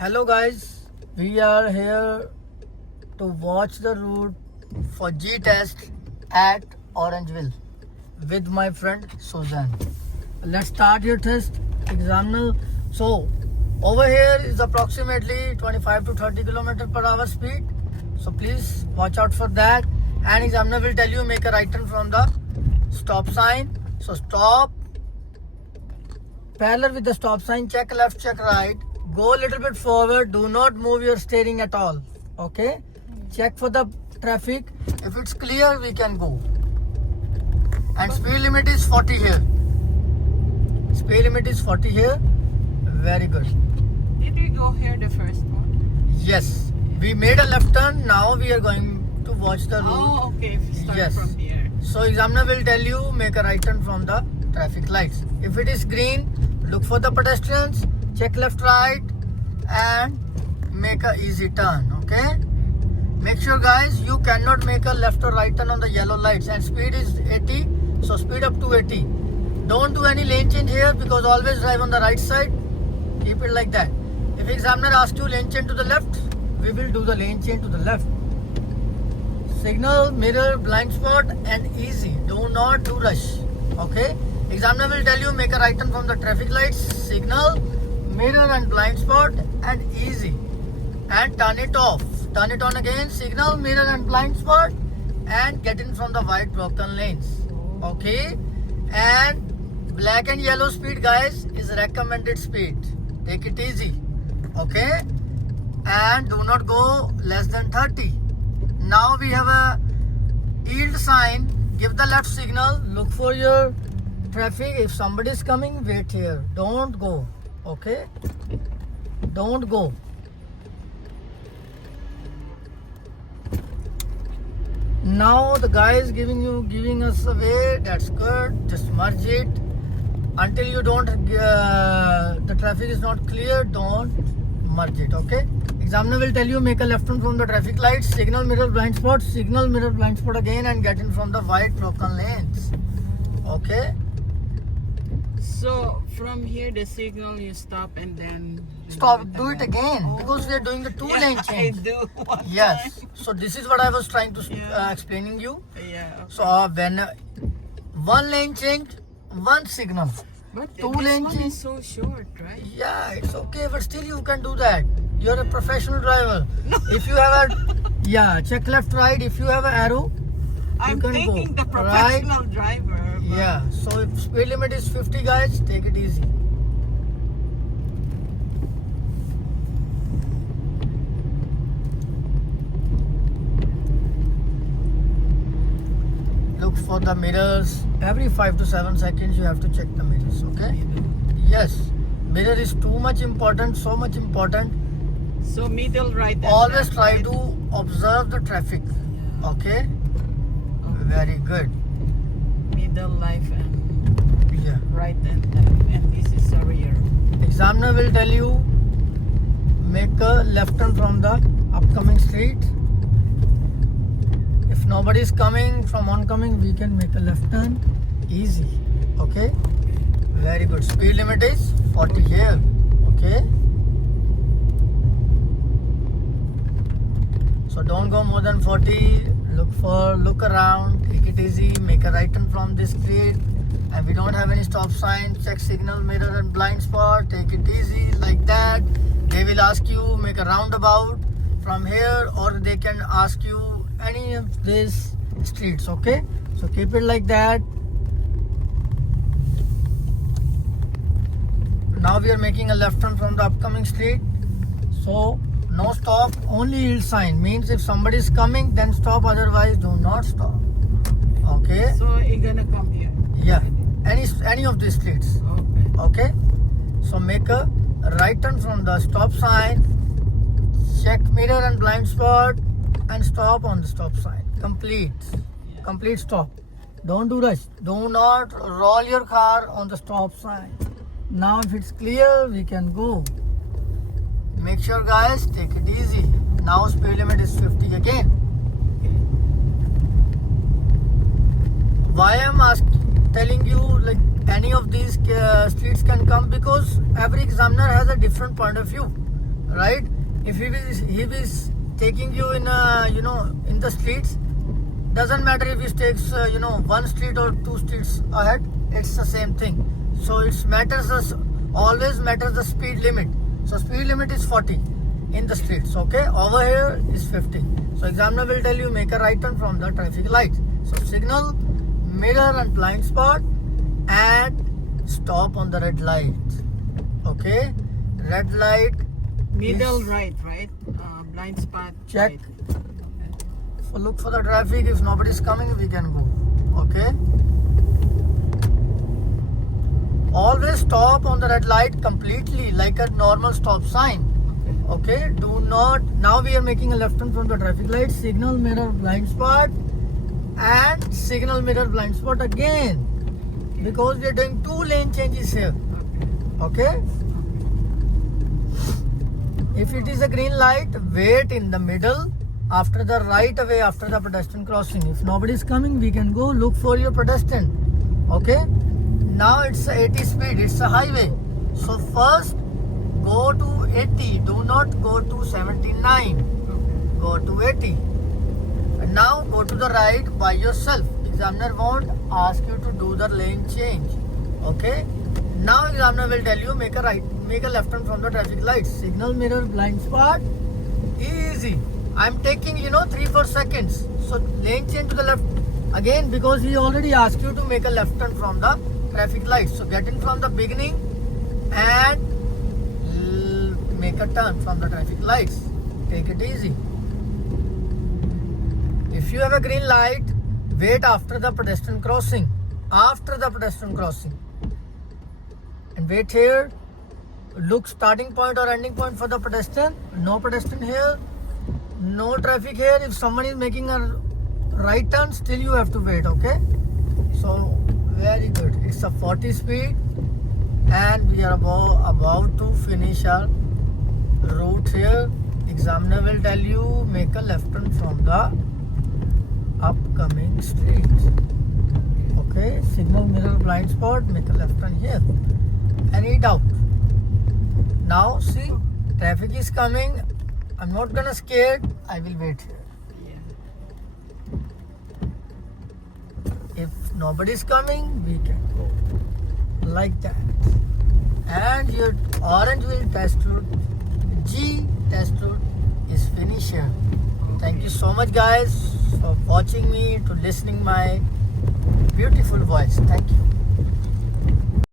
Hello guys, we are here to watch the route for G test at Orangeville with my friend Suzanne. Let's start your test, examiner. So over here is approximately 25 to 30 km per hour speed. So please watch out for that. And examiner will tell you make a right turn from the stop sign. So stop, parallel with the stop sign, check left, check right. Go a little bit forward. Do not move your steering at all. Okay? Check for the traffic. If it's clear, we can go. And speed limit is 40 here. Speed limit is 40 here. Very good. Did we go here the first one? Yes. We made a left turn. Now we are going to watch the route. Oh, okay. If you start Yes. from here. So examiner will tell you make a right turn from the traffic lights. If it is green, look for the pedestrians, check left right and make a easy turn. Okay, make sure guys you cannot make a left or right turn on the yellow lights, and speed is 80, so speed up to 80. Don't do any lane change here because always drive on the right side. Keep it like that. If examiner asks you lane change to the left, we will do the lane change to the left. Signal, mirror, blind spot and easy. Do not do rush. Okay. Examiner will tell you make a right turn from the traffic lights, signal, mirror and blind spot and easy. And turn it off. Turn it on again, signal, mirror and blind spot and get in from the white broken lanes. Okay. And black and yellow speed guys is recommended speed. Take it easy. Okay. And do not go less than 30. Now we have a yield sign. Give the left signal. Look for your traffic. If somebody is coming, wait here. Don't go. Okay? Don't go. Now the guy is giving us a way. That's good. Just merge it. Until you don't the traffic is not clear, don't merge it. Okay? Examiner will tell you make a left turn from the traffic lights, signal, mirror, blind spot, signal, mirror, blind spot again and get in from the white broken lanes. Okay? So from here the signal you stop and then Stop, do it again because we are doing the two-lane change. I do one Yes. time. So this is what I was trying to Yeah. explaining you. Yeah. Okay. So when one lane change, one signal. But two this lane one change. is so short, right? Yeah, it's okay, but still you can do that. You're a professional driver. If you have a check left right. If you have an arrow, I'm can thinking go the right. professional driver. But Yeah. So if speed limit is 50, guys, take it easy. Look for the mirrors. Every 5 to 7 seconds you have to check the mirrors. Okay. Yes. Mirror is too much important. So much important. So middle right and Always left, try right? to observe the traffic. Yeah. Okay. Very good. Middle left and Yeah. right and this is a rear. Examiner will tell you make a left turn from the upcoming street. If nobody is coming from oncoming, we can make a left turn. Easy. Okay. Very good. Speed limit is 40 here. Okay. So don't go more than 40. Look around. Take it easy. Make a right turn from this street. And we don't have any stop sign. Check signal, mirror and blind spot. Take it easy like that. They will ask you make a roundabout from here, or they can ask you any of these streets. Okay, so keep it like that. Now we are making a left turn from the upcoming street. So no stop, only yield sign. Means if somebody is coming, then stop. Otherwise, do not stop. Okay. So you're gonna come here. Yeah. Any of these streets. Okay. Okay. So make a right turn from the stop sign. Check mirror and blind spot, and stop on the stop sign. Complete. Yeah. Complete stop. Don't do rush. Do not roll your car on the stop sign. Now if it's clear, we can go. Make sure guys, take it easy. Now speed limit is 50 again. Why I'm telling you like any of these streets can come, because every examiner has a different point of view. right? If he is taking you in in the streets, doesn't matter if he takes one street or two streets ahead, it's the same thing. So always matters the speed limit. So speed limit is 40 in the streets, okay? Over here is 50. So examiner will tell you make a right turn from the traffic light. So signal, mirror and blind spot, and stop on the red light. Okay, red light. Middle is- right, right? Blind spot. Check. Right. So look for the traffic. If nobody is coming, we can go. Okay. Always stop on the red light completely, like a normal stop sign. Okay. Do not. Now we are making a left turn from the traffic light. Signal, mirror, blind spot, and signal, mirror, blind spot again. Because we are doing 2 lane changes here. Okay. If it is a green light, wait in the middle after the right away after the pedestrian crossing. If nobody is coming, we can go look for your pedestrian. Okay. Now it's 80 speed. It's a highway. So first go to 80. Do not go to 79. Go to 80. And now go to the right by yourself. Examiner won't ask you to do the lane change. Okay. Now examiner will tell you make a left turn from the traffic lights. Signal, mirror, blind spot. Easy. I'm taking 3-4 seconds. So lane change to the left again because he already asked you to make a left turn from the traffic lights. So get in from the beginning and make a turn from the traffic lights. Take it easy. If you have a green light, wait after the pedestrian crossing. After the pedestrian crossing. And wait here. Look starting point or ending point for the pedestrian. No pedestrian here. No traffic here. If someone is making a right turn, still you have to wait, okay? So, very good. It's a 40 speed. And we are about to finish our route here. Examiner will tell you make a left turn from the upcoming street. Okay, signal, mirror, blind spot, make a left turn here. Any doubt? Now see, traffic is coming. I'm not gonna scared. I will wait here. Yeah. If nobody is coming, we can go like that. And your orange wheel test route, G test route is finished here. Thank you so much, guys, for watching me, to listening my beautiful voice. Thank you.